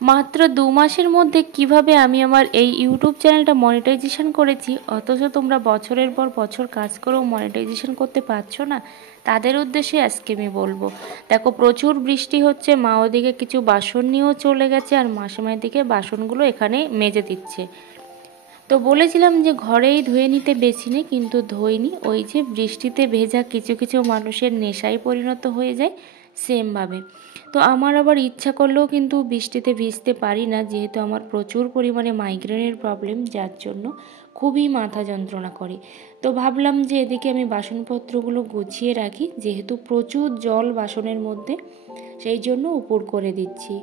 মাত্র 2 মাসের মধ্যে কিভাবে আমি আমার এই ইউটিউব চ্যানেলটা মনিটাইজেশন করেছি, অথচ তোমরা বছরের পর বছর কাজ করেও মনিটাইজেশন করতে পারছো না, তাদের উদ্দেশ্যে আজকে আমি বলবো। দেখো, প্রচুর বৃষ্টি হচ্ছে, মা ওদিকে কিছু বাসন নিয়েও চলে গেছে, আর মাসিমার দিকে বাসনগুলো এখানে মেজে দিচ্ছে। তো বলেছিলাম যে ঘরেই ধুয়ে নিতে, বেশি নেই কিন্তু ধুইনি। ওই যে বৃষ্টিতে ভেজা কিছু কিছু মানুষের নেশায় পরিণত হয়ে যায়, সেমভাবে। তো আমার আবার ইচ্ছা করলেও কিন্তু বৃষ্টিতে ভিজতে পারি না, যেহেতু আমার প্রচুর পরিমাণে মাইগ্রেনের প্রবলেম, যার জন্য খুবই মাথা যন্ত্রণা করে। তো ভাবলাম যে এদিকে আমি বাসনপত্রগুলো গুছিয়ে রাখি, যেহেতু প্রচুর জল বাসনের মধ্যে, সেই জন্য উপর করে দিচ্ছি।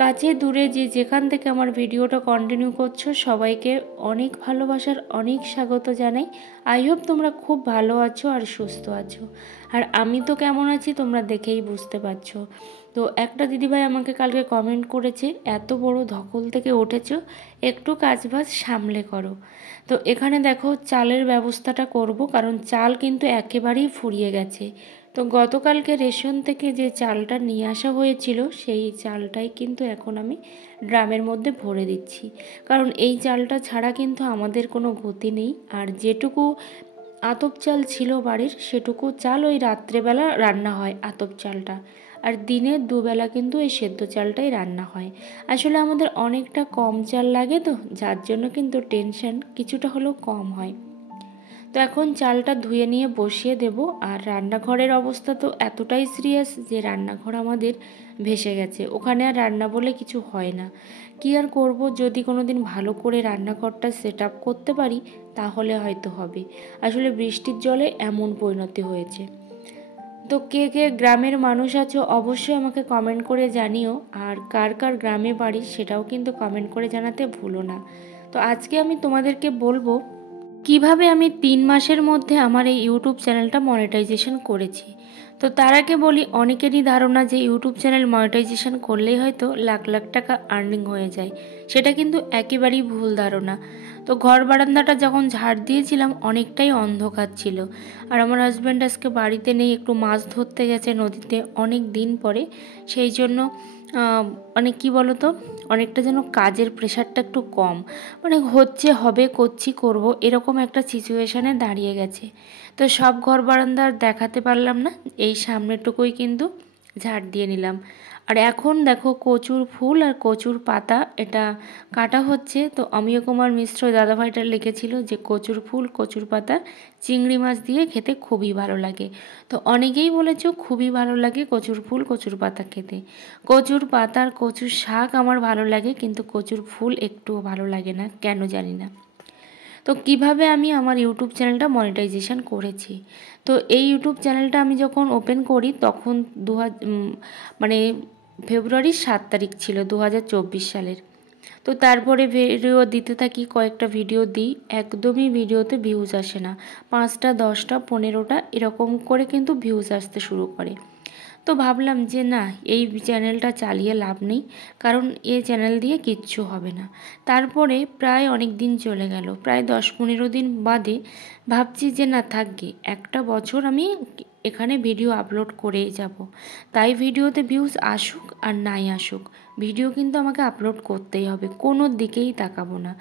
কাছে দূরে যে যেখান থেকে আমার ভিডিওটা কন্টিনিউ করছো, সবাইকে অনেক ভালোবাসার অনেক স্বাগত জানাই। আই হোপ তোমরা খুব ভালো আছো আর সুস্থ আছো। আর আমি তো কেমন আছি তোমরা দেখেই বুঝতে পারছো। তো একটা দিদিভাই আমাকে কালকে কমেন্ট করেছে, এত বড় ধকল থেকে উঠেছো, একটু কাজবাজ সামলে করো। তো এখানে দেখো চালের ব্যবস্থাটা করব, কারণ চাল কিন্তু একেবারেই ফুরিয়ে গেছে। তো গতকালকে রেশন থেকে যে চালটা নিয়ে আসা হয়েছিল, সেই চালটাই কিন্তু এখন আমি ড্রামের মধ্যে ভরে দিচ্ছি, কারণ এই চালটা ছাড়া কিন্তু আমাদের কোনো গতি নেই। আর যেটুকু আতপ চাল ছিল বাড়ির, সেটুকু চাল ওই রাত্রেবেলা রান্না হয় আতপ চালটা, আর দিনে দুবেলা কিন্তু এই সেদ্ধ চালটাই রান্না হয়। আসলে আমাদের অনেকটা কম চাল লাগে, তো যার জন্য কিন্তু টেনশন কিছুটা হলেও কম হয়। তো এখন চালটা ধুয়ে নিয়ে বসিয়ে দেব। আর রান্নাঘরের অবস্থা তো এতটাই সিরিয়াস যে রান্নাঘর আমাদের ভেসে গেছে, ওখানে আর রান্না বলে কিছু হয় না। কি আর করব, যদি কোনো দিন ভালো করে রান্নাঘরটা সেট আপ করতে পারি তাহলে হয়তো হবে। আসলে বৃষ্টির জলে এমন পরিণতি হয়েছে। তো কে কে গ্রামের মানুষ আছো অবশ্যই আমাকে কমেন্ট করে জানিও, আর কার কার গ্রামে বাড়ি সেটাও কিন্তু কমেন্ট করে জানাতে ভুলো না। তো আজকে আমি তোমাদেরকে বলবো কিভাবে আমি 3 মাসের মধ্যে আমার এই ইউটিউব চ্যানেলটা মনিটাইজেশন করেছি। তো তার আগে বলি, অনেকেরই ধারণা যে ইউটিউব চ্যানেল মনিটাইজেশন করলেই হয়তো লাখ লাখ টাকা আর্নিং হয়ে যায়, সেটা কিন্তু একেবারেই ভুল ধারণা। তো ঘর বারান্দাটা যখন ঝাড় দিয়েছিলাম অনেকটাই অন্ধকার ছিল, আর আমার হাজব্যান্ড আজকে বাড়িতে নেই, একটু মাছ ধরতে গেছে নদীতে অনেক দিন পরে, সেই জন্য মানে কি বলতো, অনেকটা যেন কাজের প্রেশারটা একটু কম, মানে হচ্ছে হবে করছি করব এরকম একটা সিচুয়েশানে দাঁড়িয়ে গেছে। তো সব ঘর বারান্দা আর দেখাতে পারলাম না, এই সামনেটুকুই কিন্তু ঝাড় দিয়ে নিলাম। আর এখন দেখো কচুর ফুল আর কচুর পাতা এটা কাটা হচ্ছে। তো অমিয় কুমার মিশ্র দাদাভাইটা লিখেছিল যে কচুর ফুল কচুর পাতা চিংড়ি মাছ দিয়ে খেতে খুবই ভালো লাগে। তো অনেকেই বলেছো খুবই ভালো লাগে কচুর ফুল কচুর পাতা খেতে। কচুর পাতার কচুর শাক আমার ভালো লাগে, কিন্তু কচুর ফুল একটুও ভালো লাগে না, কেন জানি না। তো কিভাবে আমি আমার ইউটিউব চ্যানেলটা মনিটাইজেশন করেছি। তো এই ইউটিউব চ্যানেলটা আমি যখন ওপেন করি তখন মানে ফেব্রুয়ারির 7 তারিখ ছিল 2024 সালের। তো তারপরে ভিডিও দিতে থাকি, কয়েকটা ভিডিও দিই, একদমই ভিডিওতে ভিউজ আসে না, 5টা 10টা 15টা এরকম করে কিন্তু ভিউজ আসতে শুরু করে। তো ভাবলাম যে না, এই চ্যানেলটা চালিয়ে লাভ নেই, কারণ এই চ্যানেল দিয়ে কিচ্ছু হবে না। তারপরে প্রায় অনেক দিন চলে গেল, প্রায় 10-15 দিন বাদে ভাবছি যে না থাকবে, একটা বছর আমি এখানে ভিডিও আপলোড করেই যাব। তাই ভিডিওতে ভিউজ আসুক আর নাই আসুক, ভিডিও কিন্তু আমাকে আপলোড করতেই হবে, কোনো দিকেই তাকাবো না।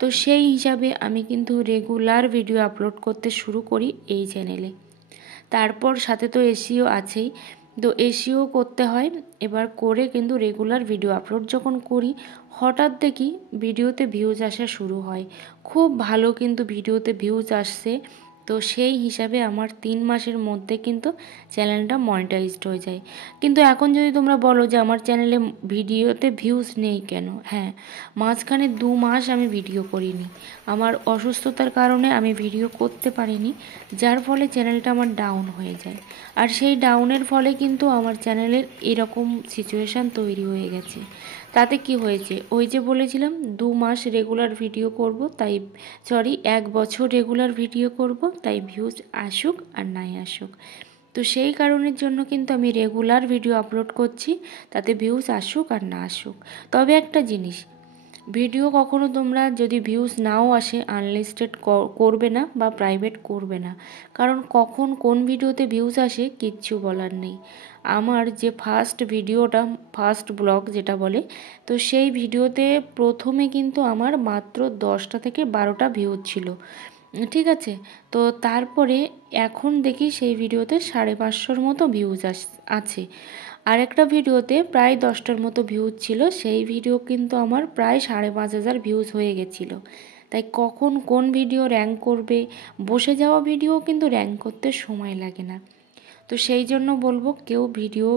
তো সেই হিসাবে আমি কিন্তু রেগুলার ভিডিও আপলোড করতে শুরু করি এই চ্যানেলে। তারপর সাথে তো এসইও আছেই, তো এসইও করতে হয়। এবার করে কিন্তু রেগুলার ভিডিও আপলোড যখন করি, হঠাৎ দেখি ভিডিওতে ভিউজ আসা শুরু হয়, খুব ভালো কিন্তু ভিডিওতে ভিউজ আসছে। তো সেই হিসাবে আমার 3 মাসের মধ্যে কিন্তু চ্যানেলটা মনিটাইজড হয়ে যায়। কিন্তু এখন যদি তোমরা বলো যে আমার চ্যানেলে ভিডিওতে ভিউজ নেই কেন, হ্যাঁ, মাঝখানে 2 মাস আমি ভিডিও করিনি, আমার অসুস্থতার কারণে আমি ভিডিও করতে পারিনি, যার ফলে চ্যানেলটা আমার ডাউন হয়ে যায়। আর সেই ডাউনের ফলে কিন্তু আমার চ্যানেলের এরকম সিচুয়েশান তৈরি হয়ে গেছে। তাতে কি হয়েছে, ওই যে বলেছিলাম 2 মাস রেগুলার ভিডিও করব, তাই 1 বছর রেগুলার ভিডিও করব, তাই ভিউজ আসুক আর নাই আসুক। তো সেই কারণের জন্য কিন্তু আমি রেগুলার ভিডিও আপলোড করছি, তাতে ভিউজ আসুক আর না আসুক। তবে একটা জিনিস, ভিডিও কখনো তোমরা যদি ভিউজ নাও আসে আনলিস্টেড করবে না বা প্রাইভেট করবে না, কারণ কখন কোন ভিডিওতে ভিউজ আসে কিচ্ছু বলার নেই। আমার যে ফার্স্ট ভিডিওটা, ফার্স্ট ব্লগ যেটা বলে, তো সেই ভিডিওতে প্রথমে কিন্তু আমার মাত্র 10টা থেকে 12টা ভিউজ ছিল, ঠিক আছে। তো তারপরে এখন দেখি সেই ভিডিওতে 550-র মতো ভিউজ আছে। আর একটা ভিডিওতে প্রায় 10টার মতো ভিউজ ছিল, সেই ভিডিও কিন্তু আমার প্রায় 5,500 ভিউজ হয়ে গেছিলো। তাই কখন কোন ভিডিও র্যাঙ্ক করবে, বসে যাওয়া ভিডিও কিন্তু র্যাঙ্ক করতে সময় লাগে না। তো সেই জন্য বলবো কেউ ভিডিও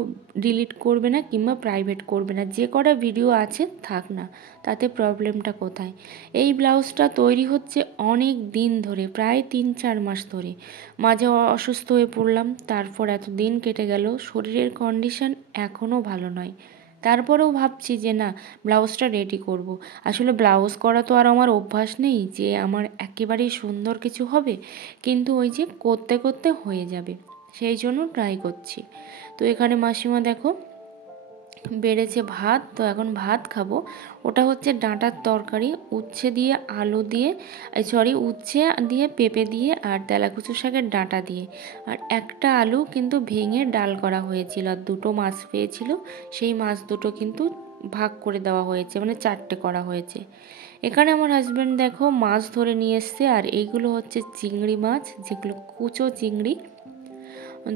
ডিলিট করবে না কিংবা প্রাইভেট করবে না, যে কটা ভিডিও আছে থাক না, তাতে প্রবলেমটা কোথায়। এই ব্লাউজটা তৈরি হচ্ছে অনেক দিন ধরে, প্রায় 3-4 মাস ধরে। মাঝে অসুস্থ হয়ে পড়লাম, তারপর এত দিন কেটে গেল, শরীরের কন্ডিশন এখনও ভালো নয়। তারপরেও ভাবছি যে না, ব্লাউজটা রেডি করব। আসলে ব্লাউজ করা তো আর আমার অভ্যাস নেই যে আমার একেবারেই সুন্দর কিছু হবে, কিন্তু ওই যে করতে করতে হয়ে যাবে, সেই জন্য ট্রাই করছি। তো এখানে মাসিমা দেখো বেড়েছে ভাত, তো এখন ভাত খাবো। ওটা হচ্ছে ডাঁটার তরকারি, উচ্ছে দিয়ে আলু দিয়ে, উচ্ছে দিয়ে পেঁপে দিয়ে আর তেলাকুচু শাকের ডাঁটা দিয়ে, আর একটা আলু কিন্তু ভেঙে ডাল করা হয়েছিল, আর 2টো মাছ পেয়েছিল, সেই মাছ দুটো কিন্তু ভাগ করে দেওয়া হয়েছে, মানে 4টে করা হয়েছে। এখানে আমার হাজব্যান্ড দেখো মাছ ধরে নিয়ে এসছে, আর এইগুলো হচ্ছে চিংড়ি মাছ, যেগুলো কুচো চিংড়ি।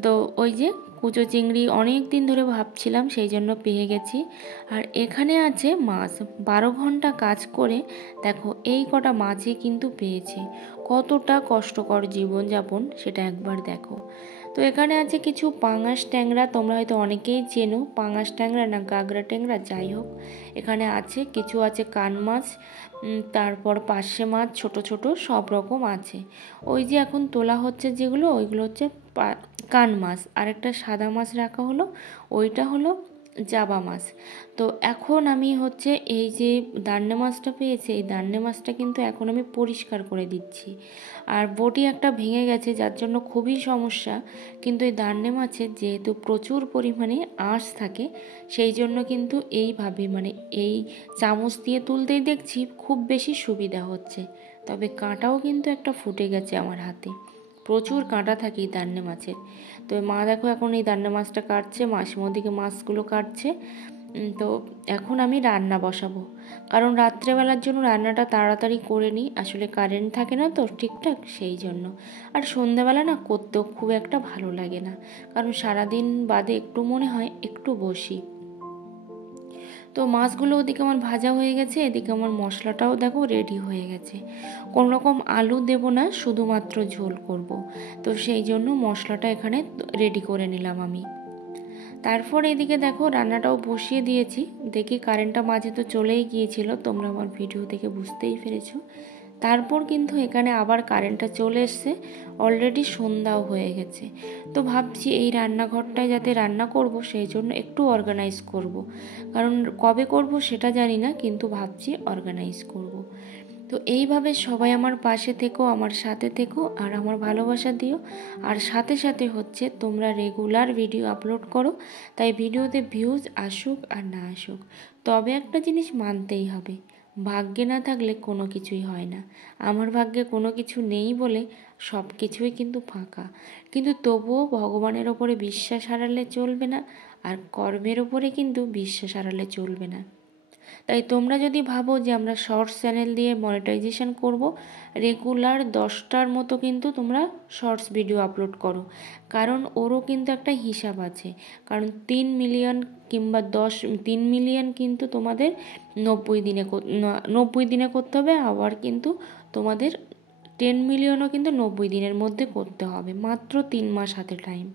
তো ওই যে কুচো চিংড়ি অনেক দিন ধরে ভাবছিলাম, সেই জন্য পেয়ে গেছি। আর এখানে আছে মাছ, 12 ঘন্টা কাজ করে দেখো এই কটা মাছই কিন্তু পেয়েছি। কতটা কষ্টকর জীবনযাপন সেটা একবার দেখো। তো এখানে আছে কিছু পাঙাশ ট্যাংরা, তোমরা হয়তো অনেকেই চেনো পাঙাশ ট্যাংরা না গাগরা ট্যাংরা, যাই হোক এখানে আছে কিছু, আছে কান মাছ, তারপর পার্শে মাছ, ছোট ছোট সব রকম আছে। ওই যে এখন তোলা হচ্ছে যেগুলো, ওইগুলো হচ্ছে কান মাছ। আর একটা সাদা মাছ রাখা হলো, ওইটা হলো জাবা মাছ। তো এখন আমি হচ্ছে এই যে দান্নে মাছটা পেয়েছি, এই দান্নে মাছটা কিন্তু এখন আমি পরিষ্কার করে দিচ্ছি। আর বটি একটা ভেঙে গেছে, যার জন্য খুবই সমস্যা। কিন্তু এই দান্নে মাছের যেহেতু প্রচুর পরিমাণে আঁশ থাকে, সেই জন্য কিন্তু এইভাবে মানে এই চামচ দিয়ে তুলতেই দেখছি খুব বেশি সুবিধা হচ্ছে। তবে কাঁটাও কিন্তু একটা ফুটে গেছে আমার হাতে, প্রচুর কাঁটা থাকে এই দান্নে মাছের। তো মা দেখো এখন এই দান্নে মাছটা কাটছে, মাসিমা দিকে মাছগুলো কাটছে। তো এখন আমি রান্না বসাবো, কারণ রাত্রেবেলার জন্য রান্নাটা তাড়াতাড়ি করে নিই, আসলে কারেন্ট থাকে না তো ঠিকঠাক, সেই জন্য। আর সন্ধ্যাবেলা না করতেও খুব একটা ভালো লাগে না, কারণ সারাদিন বাদে একটু মনে হয় একটু বসি। তো মাছগুলো ওদিকে আমার ভাজা হয়ে গেছে, এদিকে আমার মশলাটাও দেখো রেডি হয়ে গেছে। কোনো রকম আলু দেব না, শুধুমাত্র ঝোল করব। তো সেই জন্য মশলাটা এখানে রেডি করে নিলাম আমি। তারপর এদিকে দেখো রান্নাটাও বসিয়ে দিয়েছি। দেখি কারেন্টটা মাঝে তো চলেই গিয়েছিল, তোমরা আমার ভিডিও থেকে বুঝতেই পেরেছো। তারপর কিন্তু এখানে আবার কারেন্টটা চলে এসছে, অলরেডি সন্ধ্যাও হয়ে গেছে। তো ভাবছি এই রান্নাঘরটায় যাতে রান্না করব, সেই জন্য একটু অর্গানাইজ করব। কারণ কবে করব সেটা জানি না, কিন্তু ভাবছি অর্গানাইজ করব। তো এইভাবে সবাই আমার পাশে থেকো, আমার সাথে থেকো, আর আমার ভালোবাসা দিও। আর সাথে সাথে হচ্ছে তোমরা রেগুলার ভিডিও আপলোড করো, তাই ভিডিওতে ভিউজ আসুক আর না আসুক, তবে একটা জিনিস মানতেই হবে, ভাগ্যে না থাকলে কোনো কিছুই হয় না। আমার ভাগ্যে কোনো কিছু নেই বলে সব কিছুই কিন্তু ফাঁকা, কিন্তু তবুও ভগবানের ওপরে বিশ্বাস হারালে চলবে না, আর কর্মের ওপরে কিন্তু বিশ্বাস হারালে চলবে না। তাই তোমরা যদি ভাবো যে আমরা শর্টস চ্যানেল দিয়ে মনিটাইজেশন করব, রেগুলার 10টার মতো কিন্তু তোমরা শর্টস ভিডিও আপলোড করো, কারণ ওরও কিন্তু একটা হিসাব আছে। কারণ 3 মিলিয়ন কিংবা 3 মিলিয়ন কিন্তু তোমাদের 90 দিনে করতে হবে, আবার কিন্তু তোমাদের 10 মিলিয়নও কিন্তু 90 দিনের মধ্যে করতে হবে, মাত্র 3 মাস হাতে টাইম।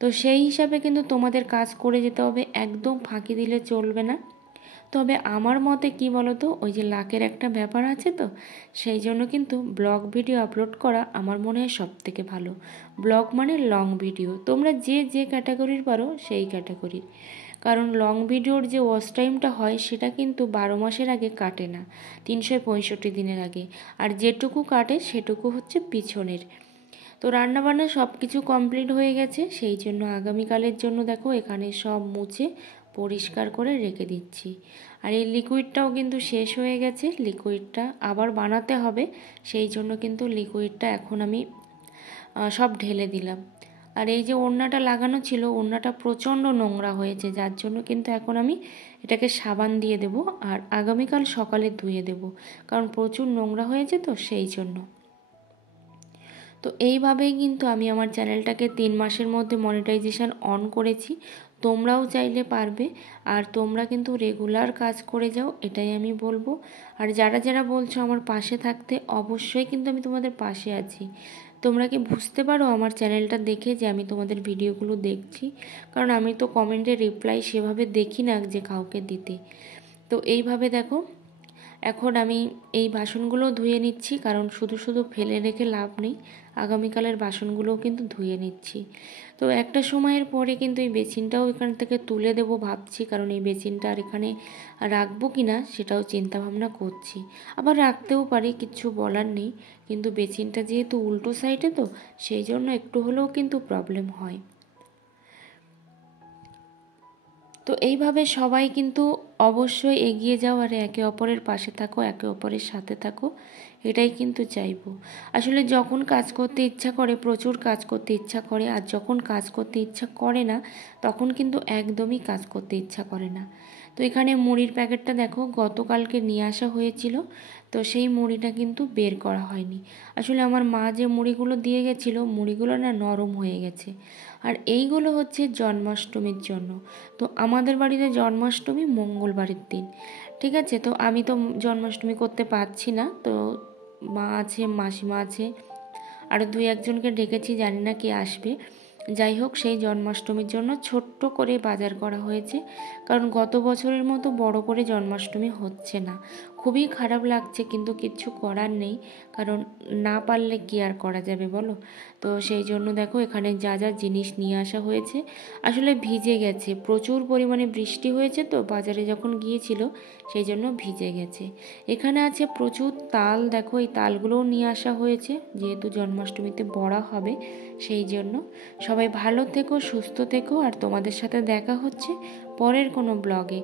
তো সেই হিসাবে কিন্তু তোমাদের কাজ করে যেতে হবে, একদম ফাঁকি দিলে চলবে না। তবে আমার মতে কি বলতো, ওই যে লাকের একটা ব্যাপার আছে, তো সেই জন্য কিন্তু ব্লগ ভিডিও আপলোড করা আমার মনে হয় সব থেকে ভালো। ব্লগ মানে লং ভিডিও, তোমরা যে যে ক্যাটাগরির পারো সেই ক্যাটাগরির। কারণ লং ভিডিওর যে ওয়াচ টাইমটা হয় সেটা কিন্তু 12 মাসের আগে কাটে না, 365 দিনের আগে। আর যেটুকু কাটে সেটুকু হচ্ছে পিছনের। তো রান্নাবান্না সব কিছু কমপ্লিট হয়ে গেছে, সেই জন্য আগামীকালের জন্য দেখো এখানে সব মুছে পরিষ্কার করে রেখে দিচ্ছি। আর এই লিকুইডটাও কিন্তু শেষ হয়ে গেছে, লিকুইডটা আবার বানাতে হবে, সেই জন্য কিন্তু লিকুইডটা এখন আমি সব ঢেলে দিলাম। আর এই যে ওড়নাটা লাগানো ছিল, ওড়নাটা প্রচণ্ড নোংরা হয়েছে, যার জন্য কিন্তু এখন আমি এটাকে সাবান দিয়ে দেব আর আগামীকাল সকালে ধুয়ে দেব, কারণ প্রচুর নোংরা হয়েছে তো সেই জন্য। তো এইভাবেই কিন্তু আমি আমার চ্যানেলটাকে 3 মাসের মধ্যে মনিটাইজেশন অন করেছি। তোমরাও চাইলে পারবে, আর তোমরা কিন্তু রেগুলার কাজ করে যাও, এটাই আমি বলবো। আর যারা যারা বলছো আমার পাশে থাকতে, অবশ্যই কিন্তু আমি তোমাদের পাশে আছি। তোমরা কি বুঝতে পারো আমার চ্যানেলটা দেখে যে আমি তোমাদের ভিডিওগুলো দেখছি? কারণ আমি তো কমেন্টে রিপ্লাই সেভাবে দেখি না যে কাউকে দিতে। তো এইভাবে দেখো, এখন আমি এই বাসনগুলো ধুয়ে নিচ্ছি, কারণ শুধু শুধু ফেলে রেখে লাভ নেই। আগামীকালের বাসনগুলোও কিন্তু ধুয়ে নিচ্ছি। তো একটা সময়ের পরে কিন্তু এই বেসিনটাও এখান থেকে তুলে দেবো ভাবছি, কারণ এই বেসিনটা আর এখানে রাখবো কি না সেটাও চিন্তা ভাবনা করছি। আবার রাখতেও পারি, কিচ্ছু বলার নেই, কিন্তু বেসিনটা যেহেতু উল্টো সাইডে তো সেই জন্য একটু হলেও কিন্তু প্রবলেম হয়। তো এইভাবে সবাই কিন্তু অবশ্যই এগিয়ে যাও আর একে অপরের পাশে থাকো, একে অপরের সাথে থাকো, এটাই কিন্তু চাইবো। আসলে যখন কাজ করতে ইচ্ছা করে, প্রচুর কাজ করতে ইচ্ছা করে, আর যখন কাজ করতে ইচ্ছা করে না তখন কিন্তু একদমই কাজ করতে ইচ্ছা করে না। তো এখানে মুড়ির প্যাকেটটা দেখো, গতকালকে নিয়ে আসা হয়েছিল, তো সেই মুড়িটা কিন্তু বের করা হয়নি। আসলে আমার মা যে মুড়িগুলো দিয়ে গেছিলো, মুড়িগুলো না নরম হয়ে গেছে। আর এইগুলো হচ্ছে জন্মাষ্টমীর জন্য। তো আমাদের বাড়িতে জন্মাষ্টমী মঙ্গলবারের দিন, ঠিক আছে? তো আমি তো জন্মাষ্টমী করতে পারছি না, তো মা আছে, মাসিমা আছে, আরও 2-1জনকে ডেকেছি, জানি না কে আসবে। যাই হোক, সেই জন্মাষ্টমীর জন্য ছোট্ট করে বাজার করা হয়েছে, কারণ গত বছরের মতো বড় করে জন্মাষ্টমী হচ্ছে না। খুবই খারাপ লাগছে, কিন্তু কিচ্ছু করার নেই, কারণ না পারলে কি আর করা যাবে বলো। তো সেই জন্য দেখো এখানে যা যা জিনিস নিয়ে আসা হয়েছে, আসলে ভিজে গেছে, প্রচুর পরিমাণে বৃষ্টি হয়েছে তো বাজারে যখন গিয়েছিল, সেই জন্য ভিজে গেছে। এখানে আছে প্রচুর তাল, দেখো এই তালগুলোও নিয়ে আসা হয়েছে, যেহেতু জন্মাষ্টমীতে বড়া হবে সেই জন্য। সবাই ভালো থেকো, সুস্থ থেকো, আর তোমাদের সাথে দেখা হচ্ছে পরের কোনো ব্লগে।